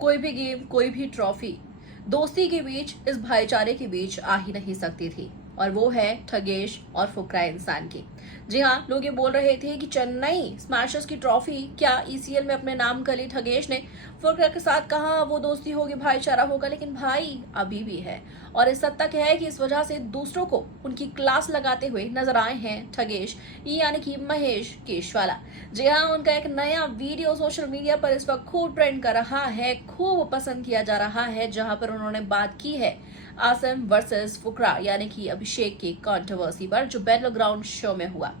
कोई भी गेम, कोई भी ट्रॉफी दोस्ती के बीच, इस भाईचारे के बीच आ ही नहीं सकती थी। और वो है ठगेश और फुकरा इंसान की। जी हाँ, लोग ये बोल रहे थे कि चेन्नई स्मैशर्स की ट्रॉफी क्या ईसीएल में अपने नाम कर ली ठगेश ने। फुकरा के साथ कहा वो दोस्ती होगी, भाईचारा होगा, लेकिन भाई अभी भी है। और इस हद तक है कि इस वजह से दूसरों को उनकी क्लास लगाते हुए नजर आए हैं ठगेश, यानी कि महेश केशवाला। जी हाँ, उनका एक नया वीडियो सोशल मीडिया पर इस वक्त खूब ट्रेंड कर रहा है, खूब पसंद किया जा रहा है, जहां पर उन्होंने बात की है आसिम वर्सेस फुकरा यानी कि अभिषेक की कंट्रोवर्सी पर, जो बैटल ग्राउंड शो में हुआ।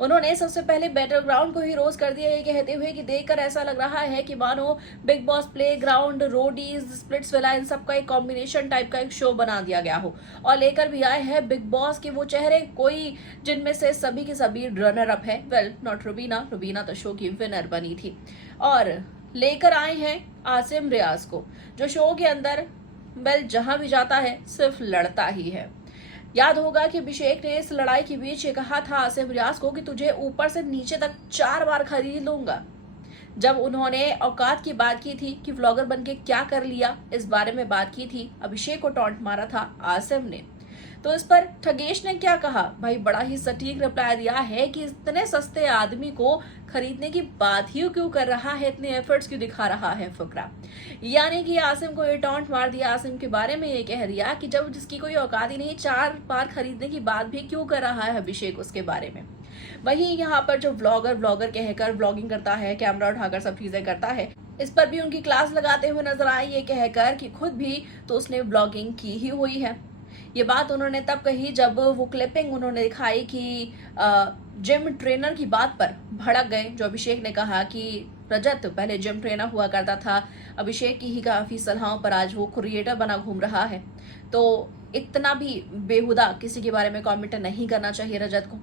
उन्होंने सबसे पहले बैटल ग्राउंड को ही रोज कर दिया, ये कहते हुए कि देखकर ऐसा लग रहा है कि मानो बिग बॉस प्ले ग्राउंड, रोडीज, स्प्लिट्स विला, इन सबका एक कॉम्बिनेशन टाइप का एक शो बना दिया गया हो। और लेकर भी आए हैं बिग बॉस के वो चेहरे, कोई जिनमें से सभी के सभी रनर अप है। वेल, नॉट रुबीना, रुबीना तो शो की विनर बनी थी। और लेकर आए हैं आसिम रियाज को, जो शो के अंदर जहां भी जाता है सिर्फ लड़ता ही है। याद होगा कि अभिषेक ने इस लड़ाई के बीच ये कहा था आसिम रियाज को कि तुझे ऊपर से नीचे तक 4 बार खरीद लूंगा। जब उन्होंने औकात की बात की थी कि व्लॉगर बनके क्या कर लिया, इस बारे में बात की थी, अभिषेक को टॉन्ट मारा था आसिम ने। तो इस पर ठगेश ने क्या कहा भाई, बड़ा ही सटीक रिप्लाई दिया है कि इतने सस्ते आदमी को खरीदने की बात ही क्यों कर रहा है, इतने एफर्ट्स क्यों दिखा रहा है फुकरा। यानी कि आसिम को ये टॉन्ट मार दिया, आसिम के बारे में ये कह दिया कि जब जिसकी कोई औकात ही नहीं, 4 बार खरीदने की बात भी क्यों कर रहा है अभिषेक उसके बारे में। वहीं यहाँ पर जो व्लॉगर कहकर व्लॉगिंग करता है, कैमरा उठाकर सब चीजें करता है, इस पर भी उनकी क्लास लगाते हुए नजर आए, ये कहकर कि खुद भी तो उसने व्लॉगिंग की ही हुई है। ये बात उन्होंने तब कही जब वो क्लिपिंग उन्होंने दिखाई कि जिम ट्रेनर की बात पर भड़क गए, जो अभिषेक ने कहा कि रजत पहले जिम ट्रेनर हुआ करता था, अभिषेक की ही काफी सलाहों पर आज वो क्रिएटर बना घूम रहा है। तो इतना भी बेहुदा किसी के बारे में कमेंट नहीं करना चाहिए रजत को।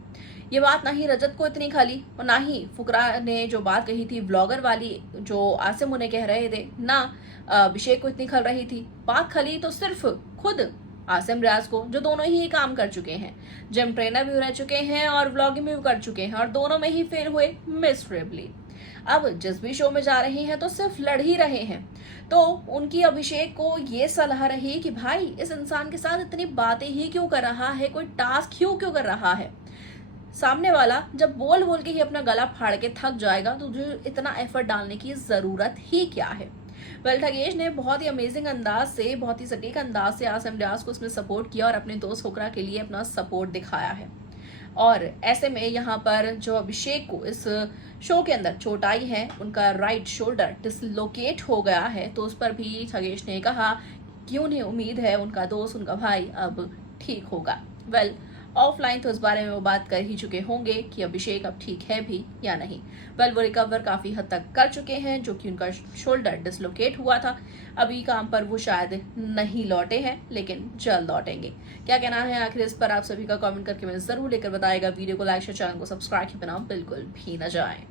ये बात ना ही रजत को इतनी खली और ना ही फुकरा ने जो बात कही थी व्लॉगर वाली, जो आसिम उन्हें कह रहे थे, ना अभिषेक को इतनी खल रही थी। बात खली तो सिर्फ खुद आसिम रियाज को, जो दोनों ही काम कर चुके हैं, जिम ट्रेनर भी रह चुके हैं और व्लॉगिंग भी कर चुके हैं, और दोनों में ही फेल हुए मिसरेबली। अब जिस भी शो में जा रहे हैं तो सिर्फ लड़ ही रहे हैं। तो उनकी अभिषेक को ये सलाह रही कि भाई इस इंसान के साथ इतनी बातें ही क्यों कर रहा है, कोई टास्क क्यों कर रहा है। सामने वाला जब बोल बोल के ही अपना गला फाड़ के थक जाएगा तो तुझे इतना एफर्ट डालने की जरूरत ही क्या है। वेल, ठगेश ने बहुत ही अमेजिंग अंदाज से, बहुत ही सटीक अंदाज से आसिम रियाज को उसमें सपोर्ट किया और अपने दोस्त फुकरा के लिए अपना सपोर्ट दिखाया है। और ऐसे में यहाँ पर जो अभिषेक को इस शो के अंदर चोट आई है, उनका राइट शोल्डर डिसलोकेट हो गया है, तो उस पर भी ठगेश ने कहा कि उन्हें उम्मीद है उनका दोस्त, उनका भाई अब ठीक होगा। वेल, ऑफलाइन तो इस बारे में वो बात कर ही चुके होंगे कि अभिषेक अब ठीक है भी या नहीं। वेल, वो रिकवर काफी हद तक कर चुके हैं, जो कि उनका शोल्डर डिसलोकेट हुआ था। अभी काम पर वो शायद नहीं लौटे हैं, लेकिन जल्द लौटेंगे। क्या कहना है आखिर इस पर आप सभी का कमेंट करके मैं जरूर लेकर बताएगा। वीडियो को लाइक शेयर, चैनल को सब्सक्राइब के बिना बिल्कुल भी न जाए।